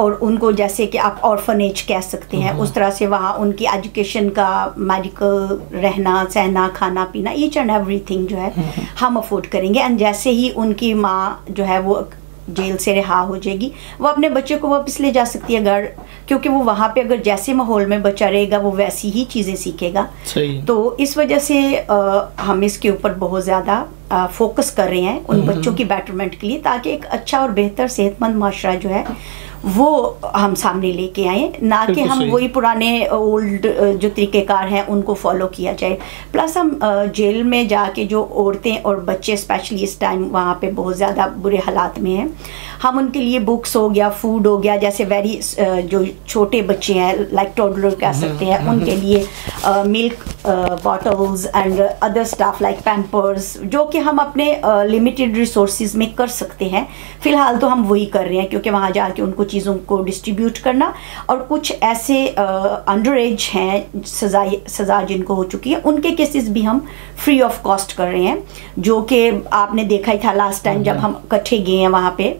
اور ان کو جیسے کہ آپ آرفنیج کہہ سکتے ہیں اس طرح سے وہاں ان کی ایجوکیشن کا میڈیکل رہنا سہنا کھانا پینا ایچ اینڈ ایوری تھنگ جو ہے ہم افورڈ کریں گے. اینڈ جیسے ہی ان کی ماں جو ہے وہ جیل سے رہا ہو جائے گی وہ اپنے بچے کو واپس لے جا سکتی ہے گھر, کیونکہ وہ وہاں پہ اگر جیسے ماحول میں بچہ رہے گا وہ ویسی ہی چیزیں سیکھے گا. تو اس وجہ سے ہم اس کے اوپر بہت زیادہ فوکس کر رہے ہیں ان بچوں کی بیٹرمنٹ کے لیے, تاکہ ایک اچھا اور بہتر صحت مند معاشرہ جو ہے وہ ہم سامنے لے کے آئیں, نہ کہ ہم وہی پرانے اولڈ جو طریقہ کار ہیں ان کو فالو کیا جائے. پلس ہم جیل میں جا کے جو عورتیں اور بچے اسپیشلی اس ٹائم وہاں پہ بہت زیادہ برے حالات میں ہیں, ہم ان کے لیے بکس ہو گیا, فوڈ ہو گیا, جیسے ویری جو چھوٹے بچے ہیں لائک ٹوڈلر کہہ سکتے ہیں ان کے لیے milk bottles and other stuff like Pampers, جو کہ ہم اپنے لمیٹیڈ ریسورسز میں کر سکتے ہیں. فی الحال تو ہم وہی کر رہے ہیں, کیونکہ وہاں جا کے ان کو چیزوں کو ڈسٹریبیوٹ کرنا, اور کچھ ایسے انڈر ایج ہیں سزا جن کو ہو چکی ہے ان کے کیسز بھی ہم فری آف کاسٹ کر رہے ہیں, جو کہ آپ نے دیکھا ہی تھا لاسٹ ٹائم جب ہم اکٹھے گئے ہیں وہاں پہ.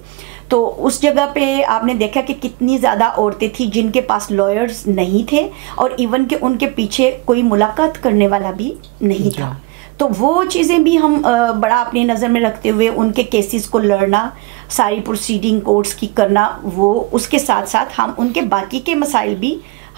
تو اس جگہ پہ آپ نے دیکھا کہ کتنی زیادہ عورتیں تھیں جن کے پاس لائرز نہیں تھے, اور ایون کہ ان کے پیچھے کوئی ملاقات کرنے والا بھی نہیں تھا. تو وہ چیزیں بھی ہم بڑا اپنی نظر میں رکھتے ہوئے ان کے کیسز کو لڑنا, ساری پروسیڈنگ کورٹس کی کرنا, وہ اس کے ساتھ ساتھ ہم ان کے باقی کے مسائل بھی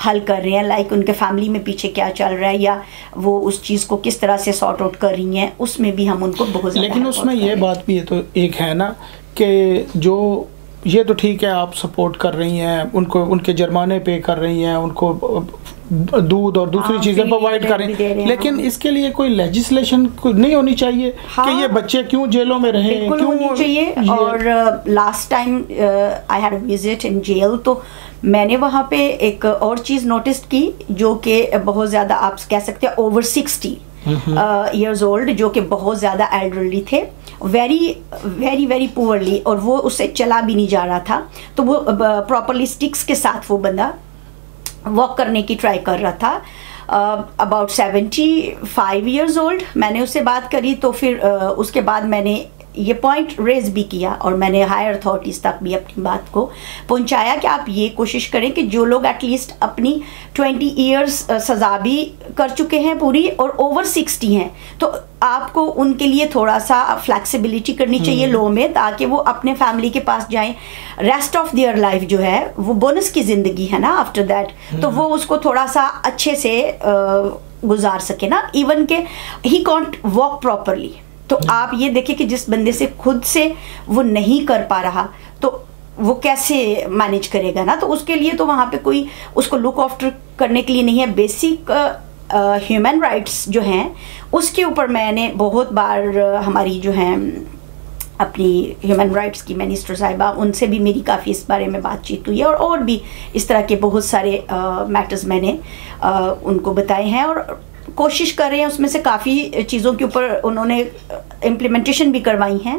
حل کر رہے ہیں, لائک ان کے فیملی میں پیچھے کیا چل رہا ہے یا وہ اس چیز کو کس طرح سے سارٹ آؤٹ کر رہی ہیں, اس میں بھی ہم ان کو بہت زیادہ. لیکن اس میں یہ بات بھی ہے تو ایک ہے نا کہ جو یہ تو ٹھیک ہے آپ سپورٹ کر رہی ہیں ان کو, ان کے جرمانے پے کر رہی ہیں, ان کو دودھ اور دوسری چیزیں پرووائڈ کریں, لیکن اس کے لیے کوئی لیجسلیشن نہیں ہونی چاہیے کہ یہ بچے کیوں جیلوں میں رہیں, بالکل ہونی چاہیے. اور last time I had a visit in jail, تو میں نے وہاں پہ ایک اور چیز نوٹس کی جو کہ بہت زیادہ آپ کہہ سکتے ہیں اوور 60 ایئرز اولڈ, جو کہ بہت زیادہ ایلڈرلی تھے, ویری ویری ویری پورلی, اور وہ اس سے چلا بھی نہیں جا رہا تھا. تو وہ پراپرلی اسٹکس کے ساتھ وہ بندہ واک کرنے کی ٹرائی کر رہا تھا. About 75 years old. میں نے اس سے بات کری تو پھر اس کے بعد میں نے یہ پوائنٹ ریز بھی کیا, اور میں نے ہائر اتھارٹیز تک بھی اپنی بات کو پہنچایا کہ آپ یہ کوشش کریں کہ جو لوگ ایٹ لیسٹ اپنی 20 ایئرس سزا بھی کر چکے ہیں پوری اور اوور 60 ہیں, تو آپ کو ان کے لیے تھوڑا سا فلیکسیبلٹی کرنی چاہیے لو میں, تاکہ وہ اپنے فیملی کے پاس جائیں. ریسٹ آف دیئر لائف جو ہے وہ بونس کی زندگی ہے نا آفٹر دیٹ, تو وہ اس کو تھوڑا سا اچھے سے گزار سکے نا, ایون کہ ہی کانٹ واک پراپرلی. تو آپ یہ دیکھیں کہ جس بندے سے خود سے وہ نہیں کر پا رہا تو وہ کیسے مینیج کرے گا نا. تو اس کے لیے تو وہاں پہ کوئی اس کو لک آفٹر کرنے کے لیے نہیں ہے. بیسک ہیومن رائٹس جو ہیں اس کے اوپر میں نے بہت بار ہماری جو ہیں اپنی ہیومن رائٹس کی منسٹر صاحبہ ان سے بھی میری کافی اس بارے میں بات چیت ہوئی ہے, اور بھی اس طرح کے بہت سارے میٹرز میں نے ان کو بتائے ہیں, اور کوشش کر رہے ہیں اس میں سے کافی چیزوں کے اوپر انہوں نے امپلیمنٹیشن بھی کروائی ہیں,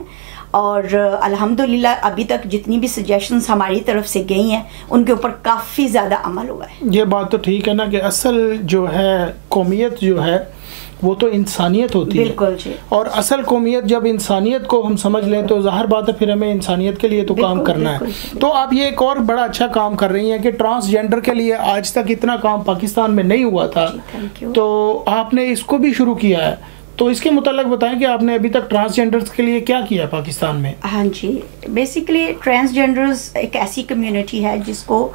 اور الحمدللہ ابھی تک جتنی بھی سجیشنز ہماری طرف سے گئی ہیں ان کے اوپر کافی زیادہ عمل ہوا ہے. یہ بات تو ٹھیک ہے نا کہ اصل جو ہے قومیت جو ہے وہ تو انسانیت ہوتی ہے. بالکل جی. اور اصل قومیت جب انسانیت کو ہم سمجھ لیں تو ظاہر بات ہے پھر ہمیں انسانیت کے لیے تو کام کرنا ہے. تو آپ یہ ایک اور بڑا اچھا کام کر رہی ہیں کہ ٹرانسجینڈر کے لیے آج تک اتنا کام پاکستان میں نہیں ہوا تھا, تو آپ نے اس کو بھی شروع کیا ہے. تو اس کے متعلق بتائیں کہ آپ نے ابھی تک ٹرانسجینڈرز کے لیے کیا کیا پاکستان میں. ہاں جی, بیسیکلی ٹرانسجینڈرز ایک ایسی کمیونٹی ہے جس کو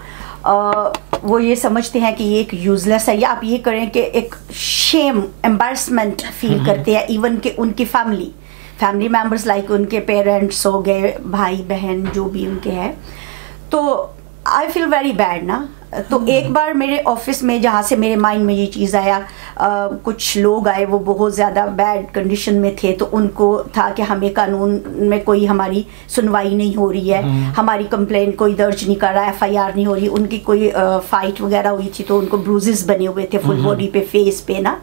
وہ یہ سمجھتے ہیں کہ یہ ایک یوزلیس ہے, یا آپ یہ کریں کہ ایک شیم امبیرسمنٹ فیل کرتے ہیں, ایون کہ ان کی فیملی ممبرس لائک ان کے پیرنٹس ہو گئے, بھائی بہن جو بھی ان کے ہیں. تو آئی فیل ویری بیڈ نا. تو ایک بار میرے آفس میں جہاں سے میرے مائنڈ میں یہ چیز آیا, کچھ لوگ آئے وہ بہت زیادہ بیڈ کنڈیشن میں تھے, تو ان کو تھا کہ ہمیں قانون میں کوئی ہماری سنوائی نہیں ہو رہی ہے, ہماری کمپلین کوئی درج نہیں کر رہا, FIR نہیں ہو رہی. ان کی کوئی فائٹ وغیرہ ہوئی تھی تو ان کو بروزز بنے ہوئے تھے فل باڈی پہ, فیس پہ نا.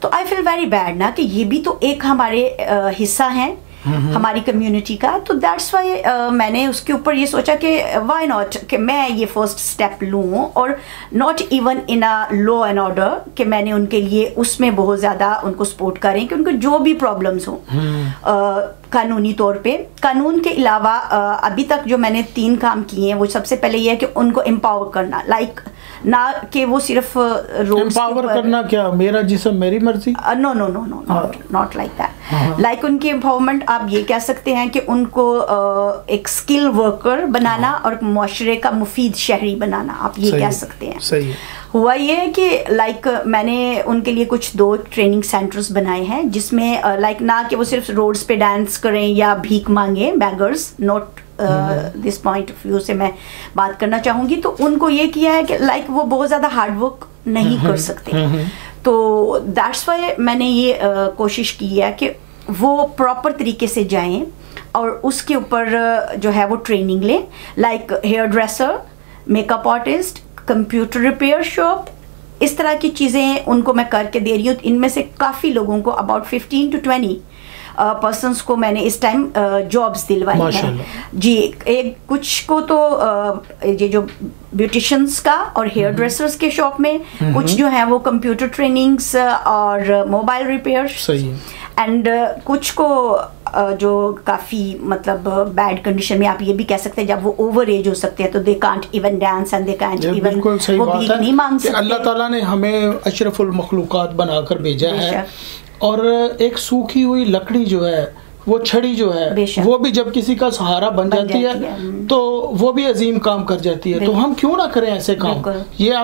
تو آئی فیل ویری بیڈ نا کہ یہ بھی تو ایک ہمارے حصہ ہیں ہماری کمیونٹی کا. تو دیٹس وائی میں نے اس کے اوپر یہ سوچا کہ وائی ناٹ کہ میں یہ فرسٹ اسٹیپ لوں, اور not even in law and order کہ میں نے ان کے لیے اس میں بہت زیادہ ان کو سپورٹ کریں کہ ان کو جو بھی پرابلمس ہوں قانونی طور پہ. قانون کے علاوہ ابھی تک جو میں نے 3 کام کیے ہیں وہ سب سے پہلے یہ ہے کہ ان کو امپاور کرنا, لائک نہ کہ وہ صرف رولز امپاور کرنا کیا میرا جسم میری مرضی, نو نو نو نو ناٹ لائک دیٹ. لائک ان کی امپاورمنٹ آپ یہ کہہ سکتے ہیں کہ ان کو ایک اسکل ورکر بنانا اور معاشرے کا مفید شہری بنانا, آپ یہ کہہ سکتے ہیں. صحیح ہے. ہوا یہ ہے کہ لائک میں نے ان کے لیے کچھ 2 ٹریننگ سینٹرز بنائے ہیں جس میں لائک نہ کہ وہ صرف روڈز پہ ڈانس کریں یا بھیک مانگیں, beggars not this point of view سے میں بات کرنا چاہوں گی. تو ان کو یہ کیا ہے کہ لائک وہ بہت زیادہ ہارڈ ورک نہیں کر سکتے, تو دیٹس وائی میں نے یہ کوشش کی ہے کہ وہ پراپر طریقے سے جائیں اور اس کے اوپر جو ہے وہ ٹریننگ لیں, like hairdresser, make up artist, computer repair shop, اس طرح کی چیزیں ان کو میں کر کے دے رہی ہوں. ان میں سے کافی لوگوں کو اباؤٹ 15 to 20 پرسنس کو میں نے اس ٹائم جابس دلوائی ہیں جی. ایک کچھ کو تو یہ جو بیوٹیشینس کا اور ہیئر ڈریسرز کے شاپ میں, کچھ جو ہیں وہ کمپیوٹر ٹریننگس اور موبائل ریپیئر, اینڈ کچھ کو جو کافی مطلب بیڈ کنڈیشن میں آپ یہ بھی کہہ سکتے ہیں جب وہ اوور ایج ہو سکتے ہیں تو they can't even dance and they can't even, وہ بھیک نہیں مانگ سکتے. اللہ تعالیٰ نے ہمیں اشرف المخلوقات بنا کر بھیجا ہے, اور ایک سوکھی ہوئی لکڑی جو ہے, وہ چھڑی جو ہے, وہ بھی جب کسی کا سہارا بن جاتی ہے تو وہ بھی عظیم کام کر جاتی ہے. تو ہم کیوں نہ کریں ایسے کام, یہ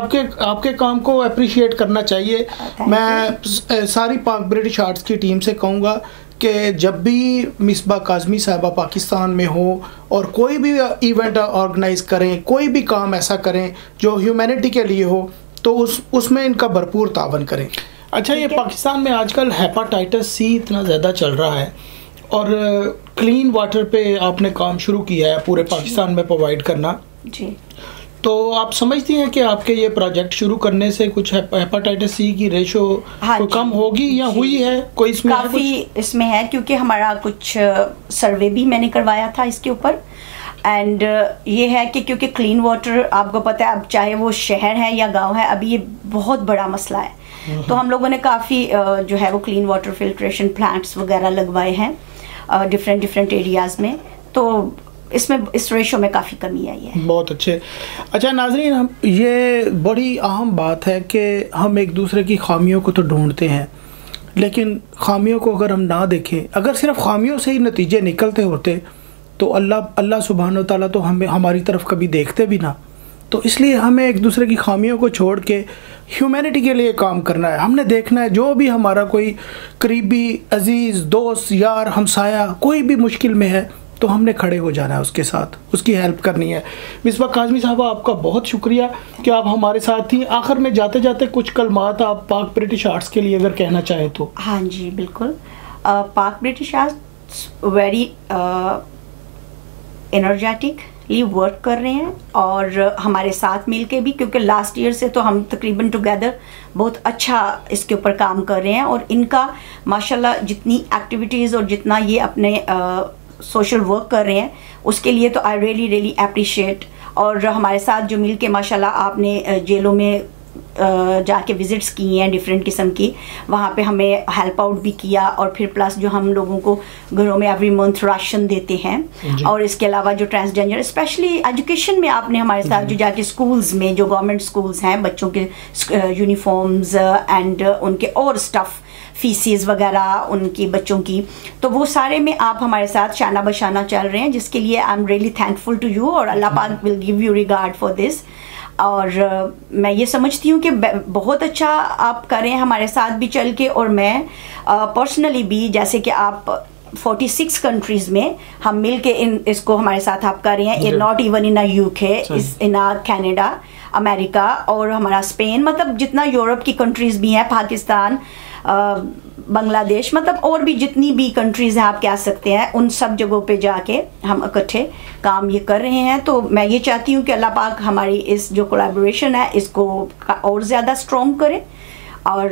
آپ کے کام کو اپریشیٹ کرنا چاہیے. میں ساری پاک برٹش آرٹس کی ٹیم سے کہوں گا کہ جب بھی مصباح کاظمی صاحبہ پاکستان میں ہو اور کوئی بھی ایونٹ آرگنائز کریں, کوئی بھی کام ایسا کریں جو ہیومینٹی کے لیے ہو, تو اس میں ان کا بھرپور تعاون کریں. اچھا, یہ پاکستان میں آج کل ہیپاٹائٹس سی اتنا زیادہ چل رہا ہے, اور کلین واٹر پہ آپ نے کام شروع کیا ہے پورے پاکستان میں پرووائڈ کرنا جی. تو آپ سمجھتی ہیں کہ آپ کے یہ پروجیکٹ شروع کرنے سے کچھ ہیپاٹائٹس سی کی ریشو کم ہوگی یا ہوئی ہے کوئی اس میں؟ کافی اس میں ہے, کیونکہ ہمارا کچھ سروے بھی میں نے کروایا تھا اس کے اوپر, اینڈ یہ ہے کہ کیونکہ کلین واٹر آپ کو پتہ ہے اب چاہے وہ شہر ہے یا گاؤں ہے, ابھی یہ بہت بڑا مسئلہ ہے. تو ہم لوگوں نے کافی جو ہے وہ کلین واٹر فلٹریشن پلانٹس وغیرہ لگوائے ہیں ڈفرینٹ ایریاز میں, تو اس میں اس ریشو میں کافی کمی آئی ہے. بہت اچھے. اچھا ناظرین, یہ بڑی اہم بات ہے کہ ہم ایک دوسرے کی خامیوں کو تو ڈھونڈتے ہیں, لیکن خامیوں کو اگر ہم نہ دیکھیں, اگر صرف خامیوں سے ہی نتیجے نکلتے ہوتے تو اللہ سبحانہ و تعالیٰ تو ہماری طرف کبھی دیکھتے بھی نہ. تو اس لیے ہمیں ایک دوسرے کی خامیوں کو چھوڑ کے ہیومینٹی کے لیے کام کرنا ہے. ہم نے دیکھنا ہے جو بھی ہمارا کوئی قریبی عزیز دوست یار ہمسایہ کوئی بھی مشکل میں ہے تو ہم نے کھڑے ہو جانا ہے اس کے ساتھ, اس کی ہیلپ کرنی ہے. مصباح کاظمی صاحبہ, آپ کا بہت شکریہ کہ آپ ہمارے ساتھ تھیں. آخر میں جاتے جاتے کچھ کلمات آپ پاک برٹش آرٹس کے لیے اگر کہنا چاہیں تو. ہاں جی بالکل. پاک برٹش آرٹس ویری انرجیٹکلی ورک کر رہے ہیں, اور ہمارے ساتھ مل کے بھی, کیونکہ لاسٹ ایئر سے تو ہم تقریباً ٹوگیدر بہت اچھا اس کے اوپر کام کر رہے ہیں, اور ان کا ماشاءاللہ جتنی ایکٹیویٹیز اور جتنا یہ اپنے سوشل ورک کر رہے ہیں اس کے لیے تو آئی ریئلی اپریشیٹ. اور ہمارے ساتھ جو مل کے ماشاءاللہ آپ نے جیلوں میں جا کے وزٹس کی ہیں ڈفرینٹ قسم کی, وہاں پہ ہمیں ہیلپ آؤٹ بھی کیا, اور پھر پلس جو ہم لوگوں کو گھروں میں ایوری منتھ راشن دیتے ہیں, اور اس کے علاوہ جو ٹرانسجینڈر اسپیشلی ایجوکیشن میں آپ نے ہمارے ساتھ جو جا کے اسکولز میں جو گورنمنٹ اسکولز ہیں بچوں کے یونیفارمز اینڈ ان کے اور اسٹف فیسیز وغیرہ ان کی بچوں کی, تو وہ سارے میں آپ ہمارے ساتھ شانہ بشانہ چل رہے ہیں, جس کے لیے I am really thankful to you, اور اللہ پاک will give you regard for this. اور میں یہ سمجھتی ہوں کہ بہت اچھا آپ کریں ہمارے ساتھ بھی چل کے, اور میں پرسنلی بھی, جیسے کہ آپ 46 کنٹریز میں ہم مل کے اس کو ہمارے ساتھ آپ کر رہے ہیں, not even in UK, in Canada, امریکہ, اور ہمارا اسپین, مطلب جتنا یورپ کی کنٹریز بھی ہیں, پاکستان, بنگلہ دیش, مطلب اور بھی جتنی بھی کنٹریز ہیں آپ کہہ سکتے ہیں, ان سب جگہوں پہ جا کے ہم اکٹھے کام یہ کر رہے ہیں. تو میں یہ چاہتی ہوں کہ اللہ پاک ہماری اس جو کولیبوریشن ہے اس کو اور زیادہ اسٹرانگ کرے, اور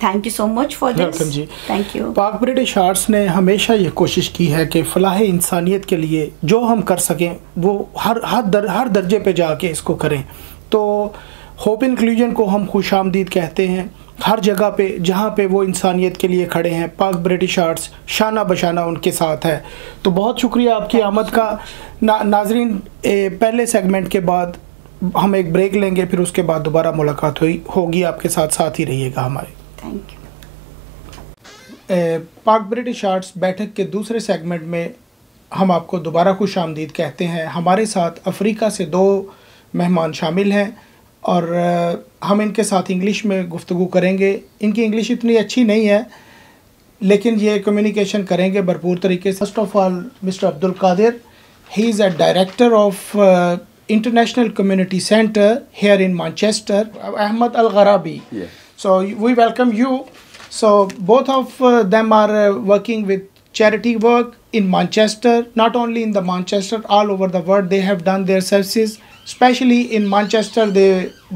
thank you so much for this. Thank you. پاک برٹش آرٹس نے ہمیشہ یہ کوشش کی ہے کہ فلاح انسانیت کے لیے جو ہم کر سکیں وہ ہر درجے پہ جا کے اس کو کریں. تو ہوپ انکلوژن کو ہم خوش آمدید کہتے ہیں, ہر جگہ پہ جہاں پہ وہ انسانیت کے لیے کھڑے ہیں پاک برٹش آرٹس شانہ بشانہ ان کے ساتھ ہے. تو بہت شکریہ آپ کی آمد کا. ناظرین پہلے سیگمنٹ کے بعد ہم ایک بریک لیں گے, پھر اس کے بعد دوبارہ ملاقات ہوگی. آپ کے ساتھ ہی رہیے گا ہمارے. Thank you. پاک برٹش آرٹس بیٹھک کے دوسرے سیگمنٹ میں ہم آپ کو دوبارہ خوش آمدید کہتے ہیں. ہمارے ساتھ افریقہ سے 2 مہمان شامل ہیں اور ہم ان کے ساتھ انگلش میں گفتگو کریں گے. ان کی انگلش اتنی اچھی نہیں ہے لیکن یہ کمیونیکیشن کریں گے بھرپور طریقے سے. First of all mister Abdul Qadir, he is a director of international community centre here in Manchester. Ahmed Algharabi. So we welcome you. So both of them are working with charity work in Manchester, not only in the Manchester, all over the world they have done their services, especially in Manchester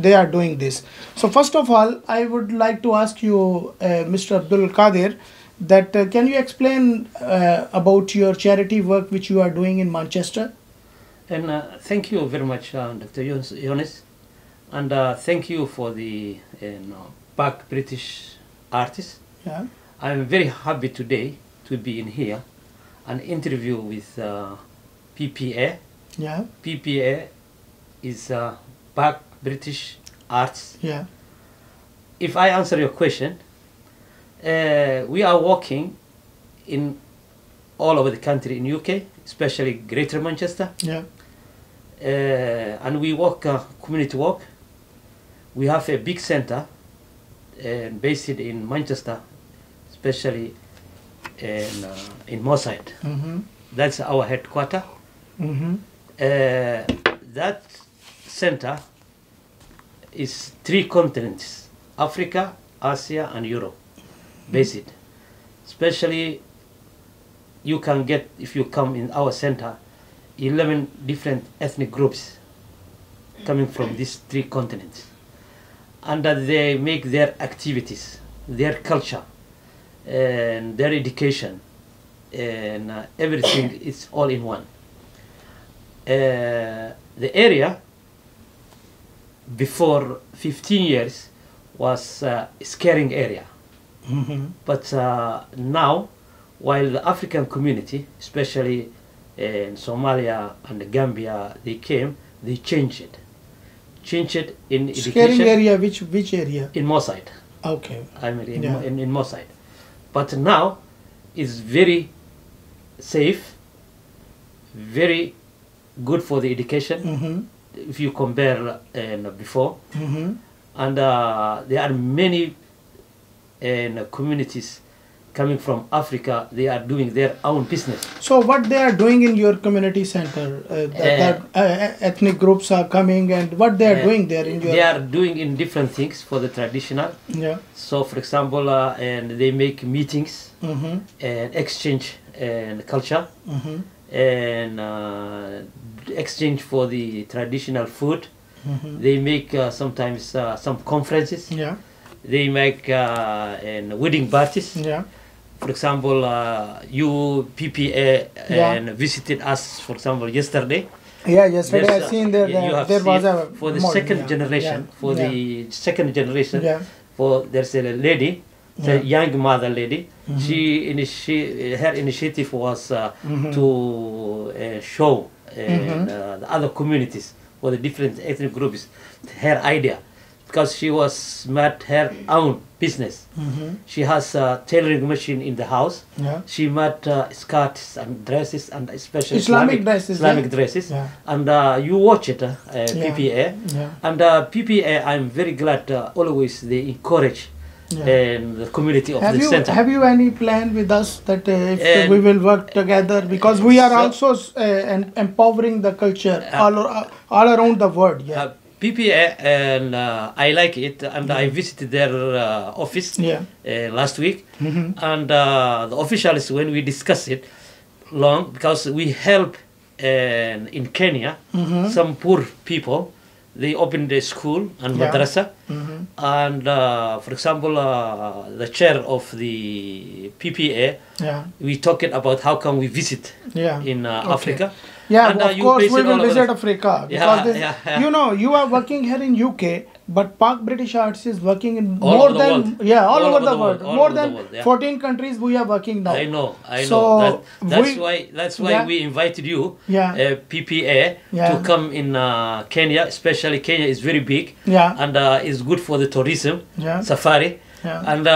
they are doing this. So first of all I would like to ask you Mr. Abdul Qadir that can you explain about your charity work which you are doing in Manchester? And thank you very much Dr. Yunus, and thank you for the Pak British Artists. Yeah. I am very happy today to be in here, an interview with PPA. Yeah. PPA is Pak British Arts. Yeah. If I answer your question, we are working in all over the country in UK, especially Greater Manchester. Yeah. And we work community work. We have a big center based in Manchester, especially in Moorside. Mm-hmm. That's our headquarter. Mm-hmm. That center is 3 continents: Africa, Asia, and Europe. Based, especially you can get, if you come in our center, 11 different ethnic groups coming from these 3 continents. And that they make their activities, their culture, and their education, and everything is all in one. The area before 15 years was a scaring area. Mm-hmm. But now, while the African community, especially in Somalia and Gambia, they came, they changed it in education. Scaring area, which area? In Moorside. Okay. I mean Yeah. in Moorside. But now it's very safe, very good for the education. Mm-hmm. If you compare before. Mm-hmm. And there are many communities coming from Africa. They are doing their own business. So what they are doing in your community center? Ethnic groups are coming, and what they are doing there in your? They are doing in different things for the traditional. Yeah. So for example, and they make meetings Mm-hmm. and exchange and culture, Mm-hmm. and exchange for the traditional food. Mm-hmm. They make sometimes some conferences. Yeah. They make and wedding parties. Yeah. For example, you PPA Yeah. and visited us, for example, yesterday. Yeah. Yesterday There's, I seen there you have there was seen a for the model, second yeah. generation. Yeah. For Yeah. the second generation, Yeah. there's a lady, Yeah. a young mother lady. Mhm. Her initiative was Mhm. to show Mhm. the other communities for the different ethnic groups her idea, because she was made her own business. Mm-hmm. She has a tailoring machine in the house. Yeah. She made skirts and dresses, and especially Islamic dresses, Islamic yeah? dresses. Yeah. And you watch it, PPA. Yeah. And PPA, I'm very glad always they encourage Yeah. the community of the center. Have you any plan with us that if And- we will work together, because we are So- also empowering the culture all around the world. Yeah. PPA, and I like it, and I visited their office Yeah. last week. Mhm. And the officials, when we discuss it long, because we help in Kenya, Mhm. some poor people, they opened a school and Yeah. madrasa. and for example, the chair of the PPA, Yeah. we talking about how can we visit Yeah. in Okay. Africa. Yeah, And, of you course base we it will all over visit the- Africa. Yeah, Because this, yeah. you know, you are working here in UK, but Park British Arts is working in All more over the than world. all over the world. all More over the than world, yeah. 14 countries we are working now. I know. So, That's why yeah. we invited you, Yeah. PPA, Yeah. to come in Kenya. Especially Kenya is very big, Yeah. and it's good for the tourism, Yeah. safari. Yeah. And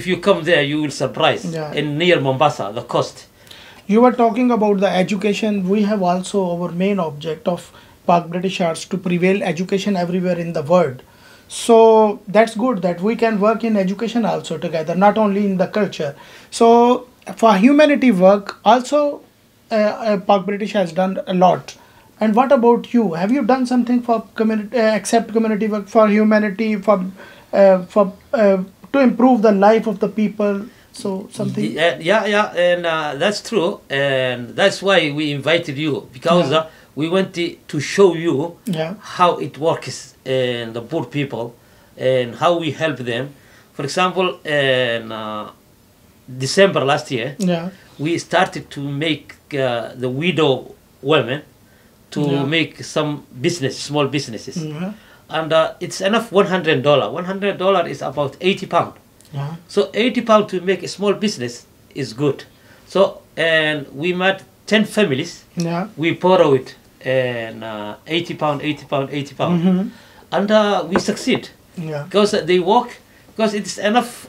if you come there, you will surprise. Yeah. In near Mombasa, the coast. You were talking about the education. We have also our main object of Park British Arts to prevail education everywhere in the world. So that's good that we can work in education also together, not only in the culture. So for humanity work also, Park British has done a lot. And what about you? Have you done something for community, except community work, for humanity, for to improve the life of the people? So something. Yeah, and that's true, and that's why we invited you, because Yeah. we wanted to show you Yeah. how it works and the poor people and how we help them. For example, in December last year, Yeah. we started to make the widow women to Yeah. make some small businesses, Yeah. and it's enough $100. $100 is about £80. Yeah. So £80 to make a small business is good. So and we met 10 families. Yeah. We borrow it and £80, £80, Mhm. and we succeed Yeah. because they work, because it's enough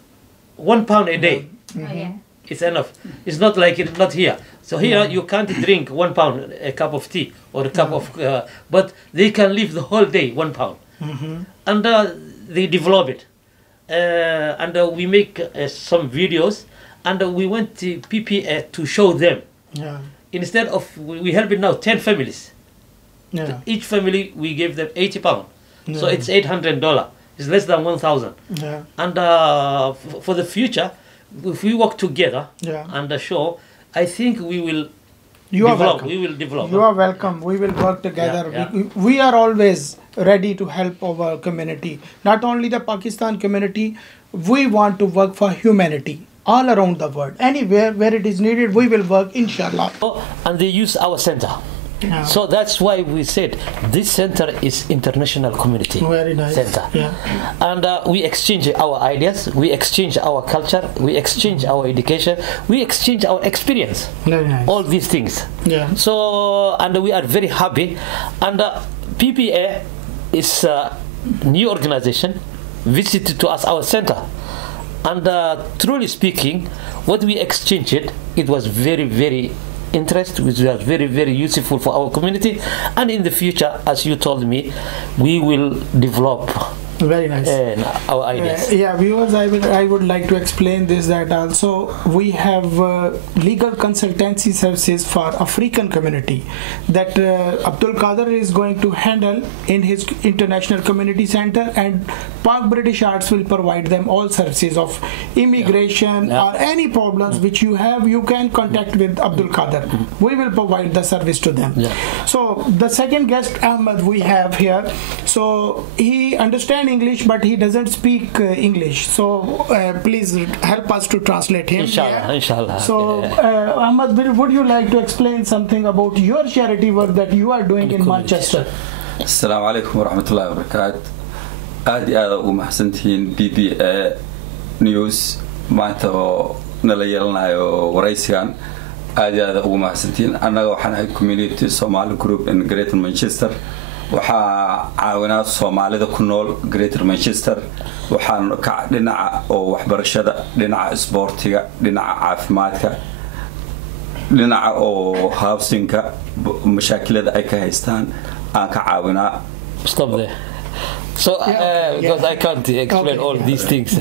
£1 a day. Yeah. It's enough. It's not like it's not here. So here you can't drink £1 a cup of tea or a cup of, but they can live the whole day £1, Mhm. and they develop it, and we make some videos, and we went to PPA to show them. Yeah. Instead of we help it now 10 families. Yeah. Each family we give them £80, so Yeah. it's $800. It's less than 1,000. Yeah. And for the future, if we work together Yeah. and show, I think we will You are develop. welcome. We will develop. You are welcome. We will work together. Yeah, We are always ready to help our community. Not only the Pakistan community, we want to work for humanity all around the world. Anywhere where it is needed, we will work, inshallah. And they use our center. Yeah. So that's why we said this center is international community Very nice. center. Yeah. And we exchange our ideas, we exchange our culture, we exchange our education, we exchange our experience. Very nice. All these things. Yeah. So, and we are very happy. And PPA is a new organization visited to us our center. And truly speaking, what we exchanged, it was very, very interesting, which was very, very useful for our community. And in the future, as you told me, we will develop Very nice. our ideas. Yeah, viewers, I would like to explain this, that also we have legal consultancy services for African community that Abdul Qadir is going to handle in his international community center, and Park British Arts will provide them all services of immigration Yeah. or any problems which you have. You can contact with Abdul Qadir. We will provide the service to them. Yeah. So the second guest Ahmed we have here, so he understands English but he doesn't speak English, so please help us to translate him. Inshallah, inshallah. So Ahmed, would you like to explain something about your charity work that you are doing in Manchester? السلام عليكم ورحمة الله وبركاته. آدي آذا ومحسنتين PPA news معناته نلاقيلنا ورئيسيان آدي آذا ومحسنتين. أنا وحنا community Somali group in Greater Manchester. waxaa caawinaad Soomaalida ku nool Greater Manchester. waxaan ka dhinaca oo waxbarashada, dhinaca isboortiga, dhinaca caafimaadka, dhinaca oo housingka mashaakilada ay ka haystaan aan ka caawinaa. Stop there. So, because I can't explain all these things.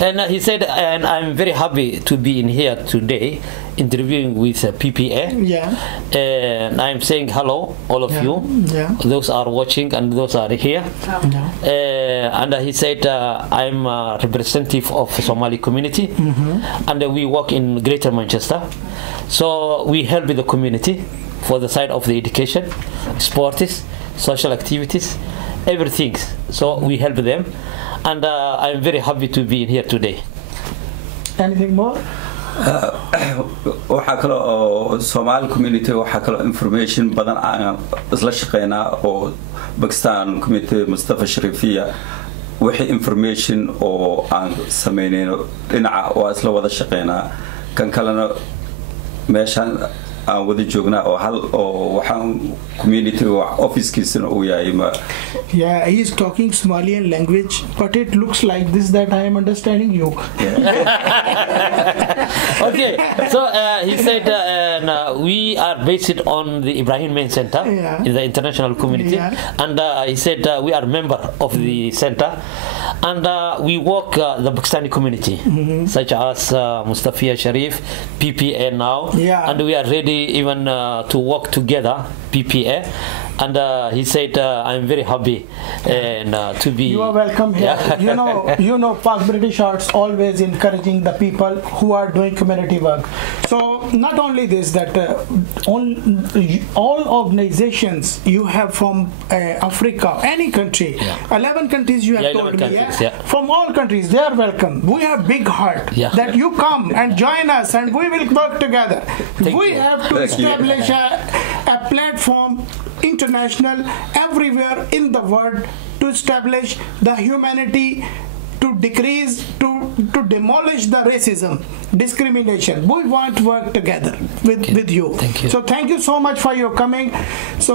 And he said, and I'm very happy to be in here today, interviewing with PPA. Yeah. And I'm saying hello, all of you. Yeah. Those are watching and those are here. And he said, I'm a representative of the Somali community, and we work in Greater Manchester. So we help the community for the side of the education, sports, social activities, everything. So we help them, and I'm very happy to be here today. Anything more? waxaa kale oo Somali community waxaa kale information badan aan isla shaqeynaa oo Pakistan community Mustafa Sharifiya wixii information oo aan sameynayno dhinaca waa isla wada shaqeynaa kan kalena meeshan aan wada joognaa oo hal oo waxaan community office-kiisana uu yahay ma. Yeah, he is talking Somalian language, but it looks like this that I am understanding you. Okay, so he said we are based on the Ibrahim Main Center in the international community, and he said we are member of the center, and we work the Pakistani community, such as Mustafa Sharif, PPA now, and we are ready even to work together, PPA. And he said, "I'm very happy and to be." You are welcome here. You know, Pak British Arts always encouraging the people who are doing community work. So not only this, that all organizations you have from Africa, any country, 11 countries you have told me, from all countries, they are welcome. We have big heart that you come and join us, and we will work together. We have to establish a platform international everywhere in the world to establish the humanity, to decrease, to demolish the racism, discrimination. We want to work together with you. Thank you. So thank you so much for your coming. So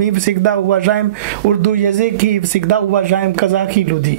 Мы всегда уважаем урду язык и всегда уважаем казахи люди.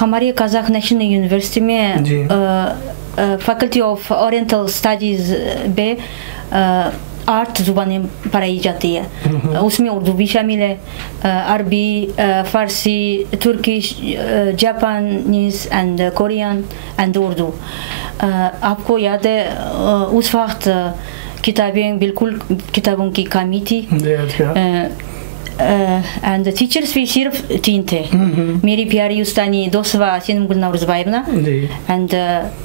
ہماری قزاق national university میں faculty of oriental studies میں 8 زبانیں پڑھائی جاتی ہے. اس میں اردو بھی شامل ہے, عربی, فارسی, Turkish, Japanese and Korean and Urdu. آپ کو یاد ہے اس وقت کتابیں بالکل کتابوں کی کمی تھی, اینڈ ٹیچرس بھی صرف 3 تھے. میری پیاری استانی دوسوا سینم گل نورزبائیونا, and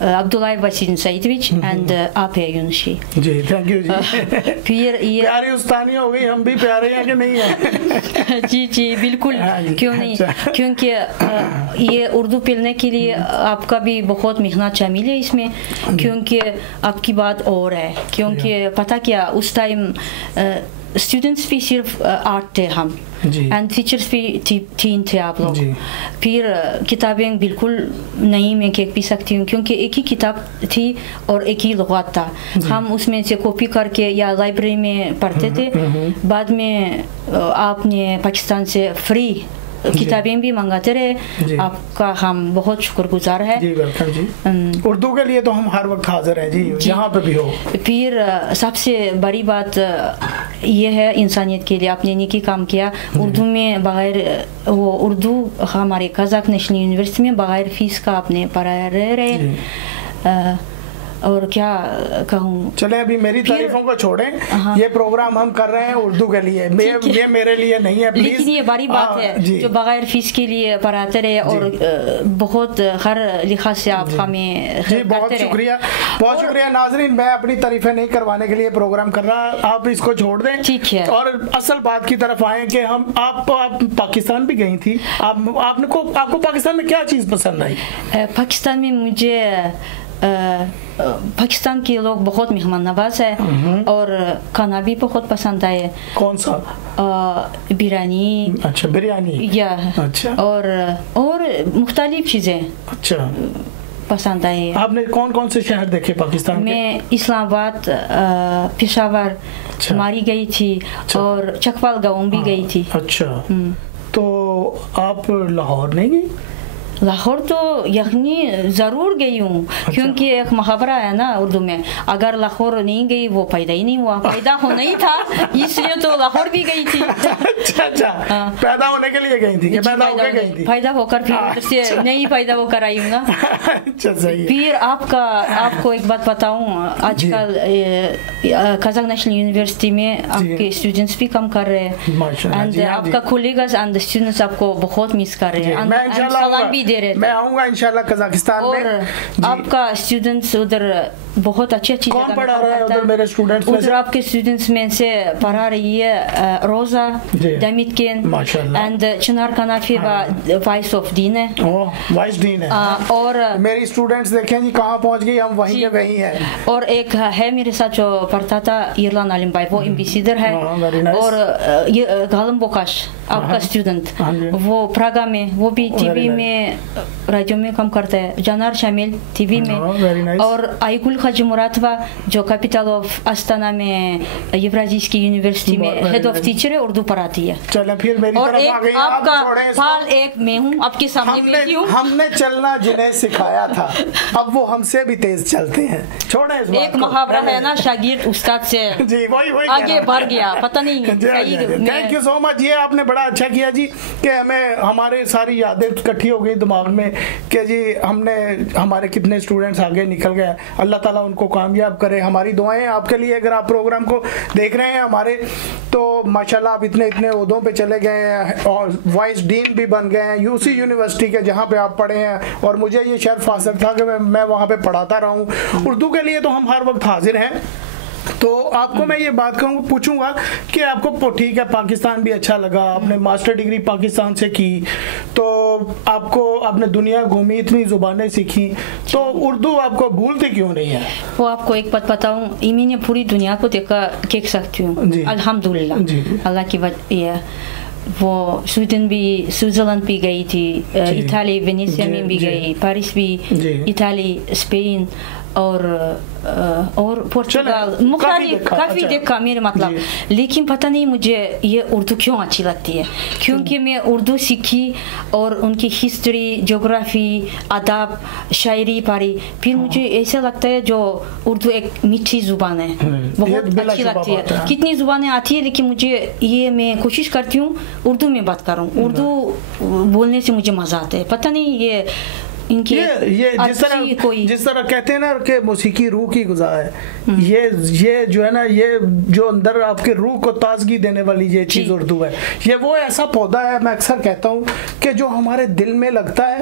Abdullah Wasim Saidovich, and آپ یونشی. جی تھینک یو جی. پھر یہ پیاری استانی ہو گئی, ہم بھی پیارے ہیں کہ نہیں ہیں؟ جی جی بالکل, کیوں نہیں, کیونکہ یہ اردو پڑھنے کے لیے آپ کا بھی بہت محنت شامل ہے اس میں, کیونکہ آپ کی بات اور ہے, کیونکہ پتہ کیا اس ٹائم اسٹوڈنٹس بھی صرف 8 تھے ہم, اینڈ ٹیچرس بھی 3 تھے آپ لوگ. پھر کتابیں بالکل نہیں میں کہہ بھی سکتی ہوں, کیونکہ ایک ہی کتاب تھی اور ایک ہی لغات تھا. ہم اس میں سے کاپی کر کے یا لائبریری میں پڑھتے تھے. بعد میں آپ نے پاکستان سے فری کتابیں بھی منگاتے رہے, آپ کا ہم بہت شکر گزار ہے. جی ویلکم جی. اردو کے لیے تو ہم ہر وقت حاضر ہیں جی, جہاں پہ بھی ہو. پھر سب سے بڑی بات یہ ہے انسانیت کے لیے آپ نے نیکی کام کیا. اردو میں بغیر وہ اردو ہمارے قزاق نیشنل یونیورسٹی میں بغیر فیس کا آپ نے پڑھا رہے. اور کیا کہوں, چلیں ابھی میری تعریفوں کو چھوڑیں, یہ پروگرام ہم کر رہے ہیں اردو کے لیے, یہ میرے لیے نہیں ہے پلیز. لیکن یہ بڑی بات ہے جو بغیر فیس کے لیے پڑھاتے رہے, اور بہت ہر لحاظ سے آپ ہمیں. جی بہت شکریہ, بہت شکریہ. ناظرین میں اپنی تعریفیں نہیں کروانے کے لیے پروگرام کر رہا, آپ اس کو چھوڑ دیں. ٹھیک ہے, اور اصل بات کی طرف آئیں کہ ہم آپ پاکستان بھی گئی تھی, آپ کو پاکستان میں کیا چیز پسند آئی؟ پاکستان میں مجھے پاکستان کے لوگ بہت مہمان نواز ہے, اور کھانا بھی بہت پسند آئے. کون سا؟ بریانی. اچھا بریانی. یا اور مختلف چیزیں اچھا پسند آئی. آپ نے کون کون سے شہر دیکھے پاکستان کے؟ میں اسلام آباد, پشاور, ماری گئی تھی, اور چکوال گاؤں بھی گئی تھی. اچھا, تو آپ لاہور نہیں گئی؟ لاہور تو یعنی ضرور گئی ہوں, کیونکہ ایک محاورہ ہے نا اردو میں, اگر لاہور نہیں گئی وہ پیدا ہی نہیں ہوا. پیدا ہونا ہی تھا, اس لیے تو لاہور بھی گئی تھی. اچھا پیدا ہونے کے لیے گئی تھی کہ پیدا ہو کے گئی تھی؟ پیدا ہو کر پھر ادھر سے نہیں پیدا ہو کر آئی ہوں نا. پھر آپ کو ایک بات بتاؤں, آج کل قزاق نیشنل یونیورسٹی میں آپ کے اسٹوڈنٹس بھی کم کر رہے ہیں, اینڈ آپ کا کولیگز اینڈ اسٹوڈنٹس آپ کو بہت مس کر رہے ہیں. سلام بھی دے رہے تھے. میں آؤں گا انشاءاللہ قزاقستان میں. اور آپ کا اسٹوڈنٹس ادھر بہت اچھی جگہ. کون پڑھا رہا ہے ادھر میرے اسٹوڈنٹس میں سے؟ ادھر آپ کے اسٹوڈنٹس میں سے پڑھا رہی ہے روزا دمیتکن, اینڈ چنار کنافی وائس آف دین ہے. وائس دین ہے. اور میری اسٹوڈنٹس دیکھیں جی کہاں پہنچ گئی, ہم وہیں کے وہیں ہیں. اور ایک ہے میرے ساتھ جو پڑھتا تھا ایرلان علم بھائی, وہ ایمبیسیڈر ہے. اور یہ غالم بوکاش آپ کا اسٹوڈنٹ, وہ پراگا میں, وہ بھی ٹی وی میں رادیو میں کام کرتا ہے. جانار شامل ٹی وی میں. اور آئیگل خاجی مراتبہ جو کیپٹل آف استانا میں یوراجیز کی یونیورسٹی میں ہیڈ آف ٹیچر ہے, اردو پڑھاتی ہے. چلیں پھر میری طرف آ گئی. آپ کا پال ایک میں ہوں, آپ کے سامنے بیٹھی ہوں. ہم نے چلنا جنہیں سکھایا تھا, اب وہ ہم سے بھی تیز چلتے ہیں. چھوڑیں اس بات کو. ایک محاورہ ہے نا, شاگرد استاد سے آگے بڑھ گیا, پتہ نہیں. تھینک یو سو مچ. یہ آپ نے بڑا اچھا کیا جی کہ ہمیں ہمارے ساری یادیں اکٹھی ہو گئی دماغ میں کہ جی ہم نے ہمارے کتنے اسٹوڈنٹس آگے نکل گئے. اللہ تعالیٰ ان کو کامیاب کرے. ہماری دعائیں آپ کے لیے. اگر آپ پروگرام کو دیکھ رہے ہیں ہمارے, تو ماشاءاللہ آپ اتنے عہدوں پہ چلے گئے ہیں, اور وائس ڈین بھی بن گئے ہیں یوسی یونیورسٹی کے جہاں پہ آپ پڑھے ہیں. اور مجھے یہ شرف حاصل تھا کہ میں وہاں پہ پڑھاتا رہا ہوں. اردو کے لیے تو ہم ہر وقت حاضر ہیں. تو آپ کو میں یہ بات پوچھوں گا کہ آپ کو ٹھیک ہے پاکستان بھی اچھا لگا, آپ نے ماسٹر ڈگری پاکستان سے کی, تو آپ نے دنیا گھومی, اتنی زبانیں سیکھی, تو اردو آپ کو بھولتی کیوں نہیں ہے؟ وہ آپ کو ایک بات بتاؤں, میں نے پوری دنیا کو دیکھا کہہ سکتی ہوں الحمدللہ. اللہ کی وجہ وہ سویڈن بھی, سوئٹزرلینڈ بھی گئی تھی, اٹالی وینیسیا میں بھی گئی, پیرس بھی, اٹالی, اسپین, اور پورچگال مختلف کافی دیکھا میرے مطلب, لیکن پتہ نہیں مجھے یہ اردو کیوں اچھی لگتی ہے, کیونکہ میں اردو سیکھی اور ان کی ہسٹری, جغرافی, ادب, شاعری پڑھی, پھر مجھے ایسا لگتا ہے جو اردو ایک میٹھی زبان ہے, بہت اچھی لگتی ہے. کتنی زبانیں آتی ہے لیکن مجھے یہ میں کوشش کرتی ہوں اردو میں بات کروں, اردو بولنے سے مجھے مزہ آتا ہے. پتہ نہیں یہ ان کی جس طرح کہتے ہیں نا کہ موسیقی روح کی غذا ہے, یہ جو ہے نا, یہ جو اندر آپ کے روح کو تازگی دینے والی یہ چیز اردو ہے. یہ وہ ایسا پودا ہے, میں اکثر کہتا ہوں کہ جو ہمارے دل میں لگتا ہے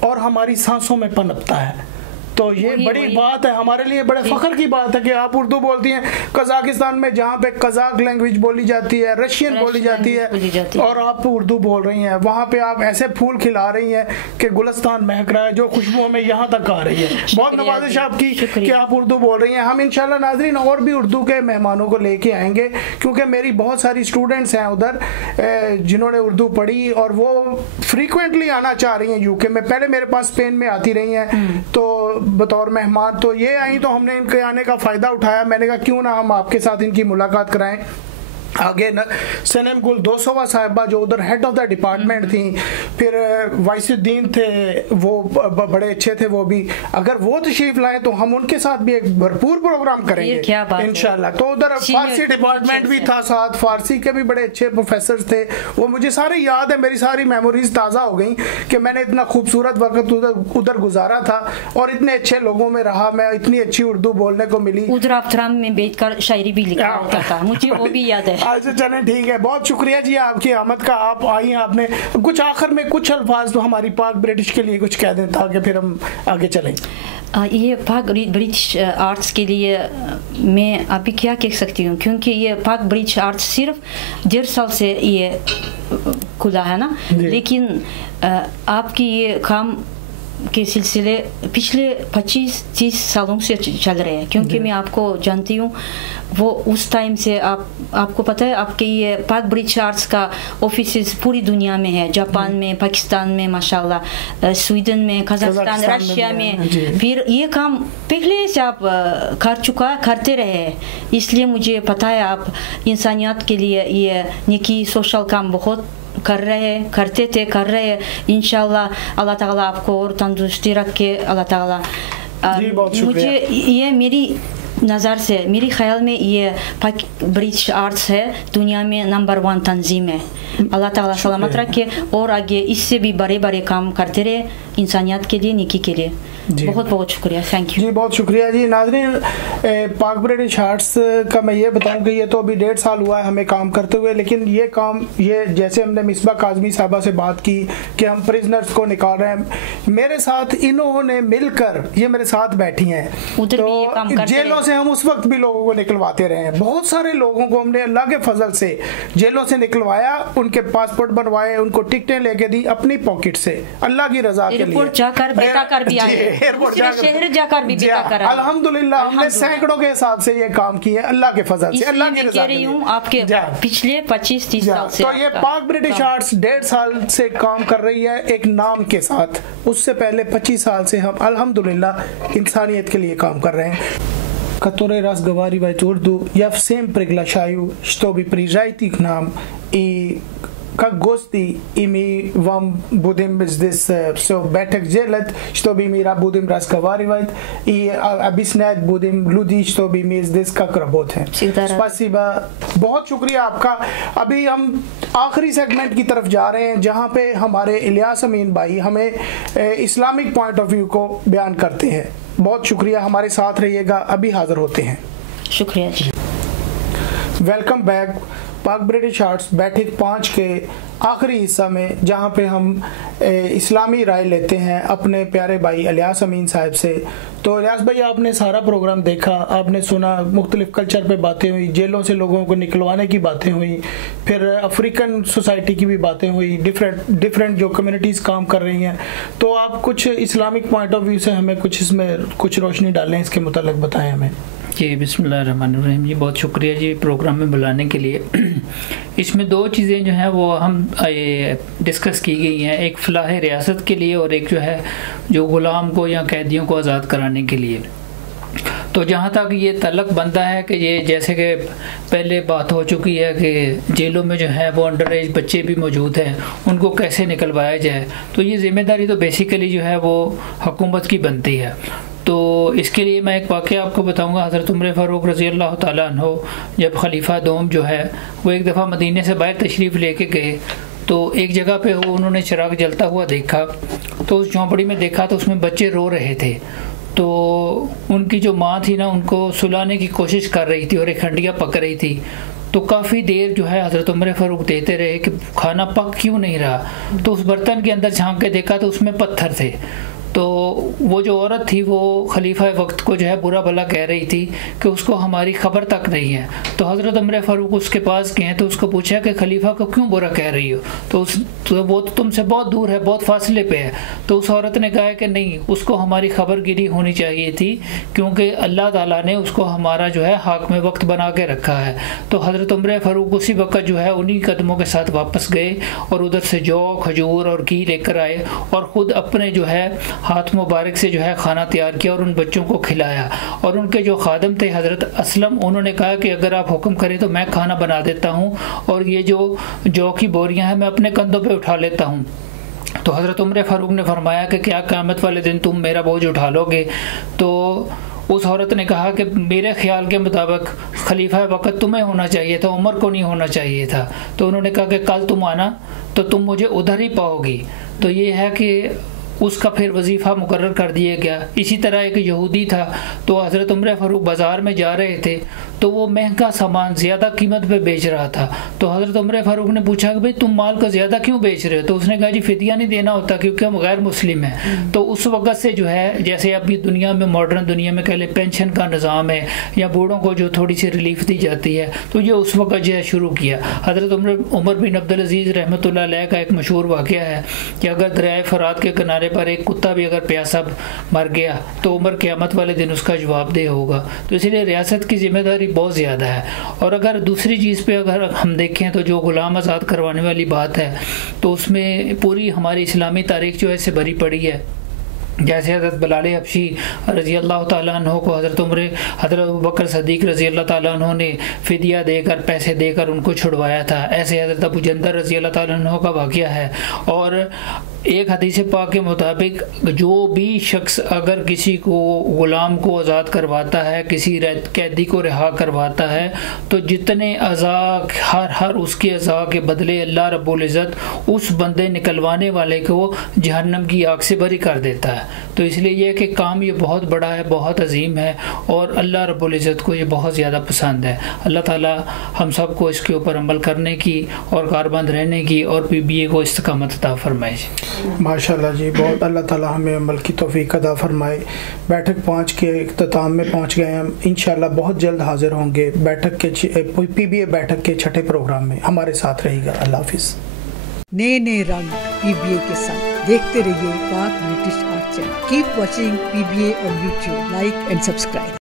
اور ہماری سانسوں میں پنپتا ہے. تو یہ بڑی بات ہے ہمارے لیے, بڑے فخر کی بات ہے کہ آپ اردو بولتی ہیں. قزاقستان میں جہاں پہ قزاق لینگویج بولی جاتی ہے, رشین بولی جاتی ہے, اور آپ اردو بول رہی ہیں. وہاں پہ آپ ایسے پھول کھلا رہی ہیں کہ گلستان مہک رہا ہے, جو خوشبوؤں میں یہاں تک آ رہی ہے. بہت نوازش آپ کی کہ آپ اردو بول رہی ہیں. ہم انشاءاللہ ناظرین اور بھی اردو کے مہمانوں کو لے کے آئیں گے, کیونکہ میری بہت ساری اسٹوڈنٹس ہیں ادھر جنہوں نے اردو پڑھی اور وہ فریکوینٹلی آنا چاہ رہی ہیں یو کے میں. پہلے میرے پاس اسپین میں آتی رہی ہیں تو بطور مہمان, تو یہ آئیں تو ہم نے ان کے آنے کا فائدہ اٹھایا. میں نے کہا کیوں نہ ہم آپ کے ساتھ ان کی ملاقات کرائیں. آگے سنم گل 200 صاحبہ جو ادھر ہیڈ آف دا ڈپارٹمنٹ تھیں, پھر وائس الدین تھے, وہ بڑے اچھے تھے وہ بھی. اگر وہ تشریف لائیں تو ہم ان کے ساتھ بھی ایک بھرپور پروگرام کریں گے انشاءاللہ. تو ادھر فارسی ڈپارٹمنٹ بھی تھا ساتھ, فارسی کے بھی بڑے اچھے پروفیسرز تھے. وہ مجھے سارے یاد ہے, میری ساری میموریز تازہ ہو گئیں کہ میں نے اتنا خوبصورت وقت ادھر گزارا تھا اور اتنے اچھے لوگوں میں رہا, میں اتنی اچھی اردو بولنے کو ملی. ادھر افترام میں بیٹھ کر شاعری بھی لکھا ہوتا تھا, مجھے وہ بھی یاد ہے. اچھا چلیں ٹھیک ہے, بہت شکریہ جی آپ کی آمد کا. آپ آئی ہیں, آپ نے کچھ آخر میں کچھ الفاظ تو ہماری پاک برٹش کے لیے کچھ کہہ دیں تاکہ پھر ہم آگے چلیں. یہ پاک برٹش آرٹس کے لیے میں ابھی کیا کہہ سکتی ہوں, کیونکہ یہ پاک برٹش آرٹس صرف 1.5 سال سے یہ کھلا ہے نا, لیکن آپ کی یہ کام کے سلسلے پچھلے 25-30 سالوں سے چل رہے ہیں, کیونکہ میں آپ کو جانتی ہوں. وہ اس ٹائم سے آپ کو پتہ ہے آپ کے یہ پاک برٹش آرٹس کا آفیسز پوری دنیا میں ہے, جاپان میں, پاکستان میں ماشاءاللہ, سویڈن میں, قزاقستان, رشیا میں. پھر یہ کام پہلے سے آپ کرتے رہے ہیں, اس لیے مجھے پتہ ہے آپ انسانیت کے لیے یہ نیکی سوشل کام بہت کر رہے ہیں. انشاءاللہ اللہ تعالیٰ آپ کو اور تندرستی رکھے. اللہ تعالیٰ مجھے یہ میری نظر سے, میری خیال میں یہ پاک برٹش آرٹس ہے دنیا میں نمبر 1 تنظیم ہے. اللہ تعالیٰ سلامت رکھے اور آگے اس سے بھی بڑے بڑے کام کرتے رہے انسانیت کے لیے, نیکی کے لیے. بہت بہت شکریہ, تھینک یو جی, بہت شکریہ جی. ناظرین, پاک برٹش آرٹس کا میں یہ بتاؤں کہ یہ تو ابھی 1.5 سال ہوا ہے ہمیں کام کرتے ہوئے, لیکن یہ کام یہ جیسے ہم نے مصباح کاظمی صاحبہ سے بات کی کہ ہم پرزنرز کو نکال رہے ہیں, میرے ساتھ انہوں نے مل کر یہ میرے ساتھ بیٹھی ہیں, تو جیلوں سے ہم اس وقت بھی لوگوں کو نکلواتے رہے ہیں. بہت سارے لوگوں کو ہم نے اللہ کے فضل سے جیلوں سے نکلوایا, ان کے پاسپورٹ بنوائے, ان کو ٹکٹیں لے کے دی اپنی پاکٹ سے, اللہ کی رضا کے لیے. الحمدللہ ہم نے سینکڑوں کے حساب سے یہ کام کیے اللہ کے فضل سے, اللہ کی رضا کے لیے. آپ کے پچھلے 25-30 سال سے تو یہ پاک برٹش آرٹس 1.5 سال سے کام کر رہی ہے ایک نام کے ساتھ. اس سے پہلے 25 سال سے ہم الحمدللہ انسانیت کے لیے کام کر رہے ہیں. Которые разговаривают урду, я всем приглашаю, чтобы приезжайте к нам, и как гости, и мы вам будем здесь все бетек делать, чтобы мы будем разговаривать и объяснять будем люди, чтобы мы здесь как работаем. Спасибо. بہت شکریہ آپ کا. ابھی ہم آخری سیگمنٹ کی طرف جا رہے ہیں جہاں پہ ہمارے الیاس امین بھائی ہمیں اسلامک پوائنٹ آف ویو کو بیان کرتے ہیں. بہت شکریہ, ہمارے ساتھ رہیے گا, ابھی حاضر ہوتے ہیں. شکریہ جی. Welcome back. Pak British arts Baithak 5 کے آخری حصہ میں جہاں پہ ہم اسلامی رائے لیتے ہیں اپنے پیارے بھائی الیاس امین صاحب سے. تو الیاس بھائی, آپ نے سارا پروگرام دیکھا, آپ نے سنا, مختلف کلچر پہ باتیں ہوئی, جیلوں سے لوگوں کو نکلوانے کی باتیں ہوئی, پھر افریقن سوسائٹی کی بھی باتیں ہوئی, ڈفرینٹ جو کمیونٹیز کام کر رہی ہیں. تو آپ کچھ اسلامک پوائنٹ آف ویو سے ہمیں کچھ اس میں کچھ روشنی ڈالیں, اس کے متعلق بتائیں ہمیں. جی بسم اللہ الرحمن الرحیم. جی بہت شکریہ جی پروگرام میں بلانے کے لیے. اس میں 2 چیزیں جو ہیں وہ ہم ڈسکس کی گئی ہیں, ایک فلاح ریاست کے لیے اور ایک جو ہے جو غلام کو یا قیدیوں کو آزاد کرانے کے لیے. تو جہاں تک یہ تعلق بنتا ہے کہ یہ جیسے کہ پہلے بات ہو چکی ہے کہ جیلوں میں جو ہے وہ انڈر ایج بچے بھی موجود ہیں، ان کو کیسے نکلوایا جائے، تو یہ ذمہ داری تو بیسیکلی جو ہے وہ حکومت کی بنتی ہے۔ تو اس کے لیے میں ایک واقعہ آپ کو بتاؤں گا۔ حضرت عمر فاروق رضی اللہ تعالیٰ عنہ جب خلیفہ دوم جو ہے وہ ایک دفعہ مدینے سے باہر تشریف لے کے گئے تو ایک جگہ پہ انہوں نے چراغ جلتا ہوا دیکھا، تو اس جھونپڑی میں دیکھا تو اس میں بچے رو رہے تھے، تو ان کی جو ماں تھی نا ان کو سلانے کی کوشش کر رہی تھی اور ایک ہنڈیا پک رہی تھی، تو کافی دیر جو ہے حضرت عمر فاروق دیتے رہے کہ کھانا پک کیوں نہیں رہا، تو اس برتن کے اندر جھانک کے دیکھا تو اس میں پتھر تھے، تو وہ جو عورت تھی وہ خلیفہ وقت کو جو ہے برا بھلا کہہ رہی تھی کہ اس کو ہماری خبر تک نہیں ہے، تو حضرت عمر فاروق اس کے پاس گئے تو اس کو پوچھا کہ خلیفہ کو کیوں برا کہہ رہی ہو، تو وہ تو تم سے بہت دور ہے، بہت فاصلے پہ ہے، تو اس عورت نے کہا کہ نہیں، اس کو ہماری خبر گیری ہونی چاہیے تھی کیونکہ اللہ تعالیٰ نے اس کو ہمارا جو ہے حاکم وقت بنا کے رکھا ہے۔ تو حضرت عمر فاروق اسی وقت جو ہے انہی قدموں کے ساتھ واپس گئے اور ادھر سے جو کھجور اور گھی لے کر آئے اور خود اپنے جو ہے ہاتھ مبارک سے جو ہے کھانا تیار کیا اور ان بچوں کو کھلایا، اور ان کے جو خادم تھے حضرت اسلم، انہوں نے کہا کہ اگر آپ حکم کریں تو میں کھانا بنا دیتا ہوں اور یہ جو کی بوریاں ہیں میں اپنے کندھوں پہ اٹھا لیتا ہوں۔ تو حضرت عمر فاروق نے فرمایا کہ کیا قیامت والے دن تم میرا بوجھ اٹھا لو گے؟ تو اس عورت نے کہا کہ میرے خیال کے مطابق خلیفہ وقت تمہیں ہونا چاہیے تھا، عمر کو نہیں ہونا چاہیے تھا۔ تو انہوں نے کہا کہ کل تم آنا تو تم مجھے ادھر ہی پاؤ گی۔ تو یہ ہے کہ اس کا پھر وظیفہ مقرر کر دیا گیا۔ اسی طرح ایک یہودی تھا، تو حضرت عمر فاروق بازار میں جا رہے تھے تو وہ مہنگا سامان زیادہ قیمت پہ بیچ رہا تھا، تو حضرت عمر فاروق نے پوچھا کہ بھئی تم مال کو زیادہ کیوں بیچ رہے ہو؟ تو اس نے کہا جی فدیہ نہیں دینا ہوتا کیونکہ ہم غیر مسلم ہیں۔ تو اس وقت سے جو ہے جیسے ابھی دنیا میں ماڈرن دنیا میں کہہ لیں پینشن کا نظام ہے یا بوڑھوں کو جو تھوڑی سی ریلیف دی جاتی ہے، تو یہ اس وقت جو ہے شروع کیا۔ حضرت عمر بن عبدالعزیز رحمۃ اللہ علیہ کا ایک مشہور واقعہ ہے کہ اگر دریائے فرات کے کنارے پر ایک کتا بھی اگر پیاسا مر گیا تو عمر قیامت والے دن اس کا جواب دہ ہوگا۔ تو اس لیے ریاست کی ذمہ داری بہت زیادہ ہے۔ اور اگر دوسری چیز پہ اگر ہم دیکھیں تو جو غلام آزاد کروانے والی بات ہے تو اس میں پوری ہماری اسلامی تاریخ جو ہے سے بھری پڑی ہے۔ جیسے حضرت بلال حبشی رضی اللہ تعالیٰ عنہ کو حضرت ابوبکر صدیق رضی اللہ تعالیٰ عنہ نے فدیہ دے کر پیسے دے کر ان کو چھڑوایا تھا، ایسے حضرت ابو جندر رضی اللہ تعالیٰ عنہ کا واقعہ ہے۔ اور ایک حدیث پاک کے مطابق جو بھی شخص اگر کسی کو غلام کو آزاد کرواتا ہے، کسی قیدی کو رہا کرواتا ہے، تو جتنے اعضاء ہر اس کے اعضاء کے بدلے اللہ رب العزت اس بندے نکلوانے والے کو جہنم کی آگ سے بری کر دیتا ہے۔ تو اس لیے یہ کہ کام یہ بہت بڑا ہے، بہت عظیم ہے اور اللہ رب العزت کو یہ بہت زیادہ پسند ہے۔ اللہ تعالیٰ ہم سب کو اس کے اوپر عمل کرنے کی اور کاربند رہنے کی اور پی بی اے کو استقامت عطا فرمائے۔ ماشاءاللہ جی، بہت اللہ تعالیٰ ہمیں عمل کی توفیق عطا فرمائے۔ بیٹھک 5 کے اختتام میں پہنچ گئے ہیں، انشاءاللہ بہت جلد حاضر ہوں گے بیٹھک کے پی بی اے بیٹھک کے 6 پروگرام میں۔ ہمارے ساتھ رہے گا۔ اللہ حافظ۔ نئے رنگ پی بی اے کے ساتھ دیکھتے رہیے پاک British art channel. Keep watching P be a on YouTube. Like and subscribe.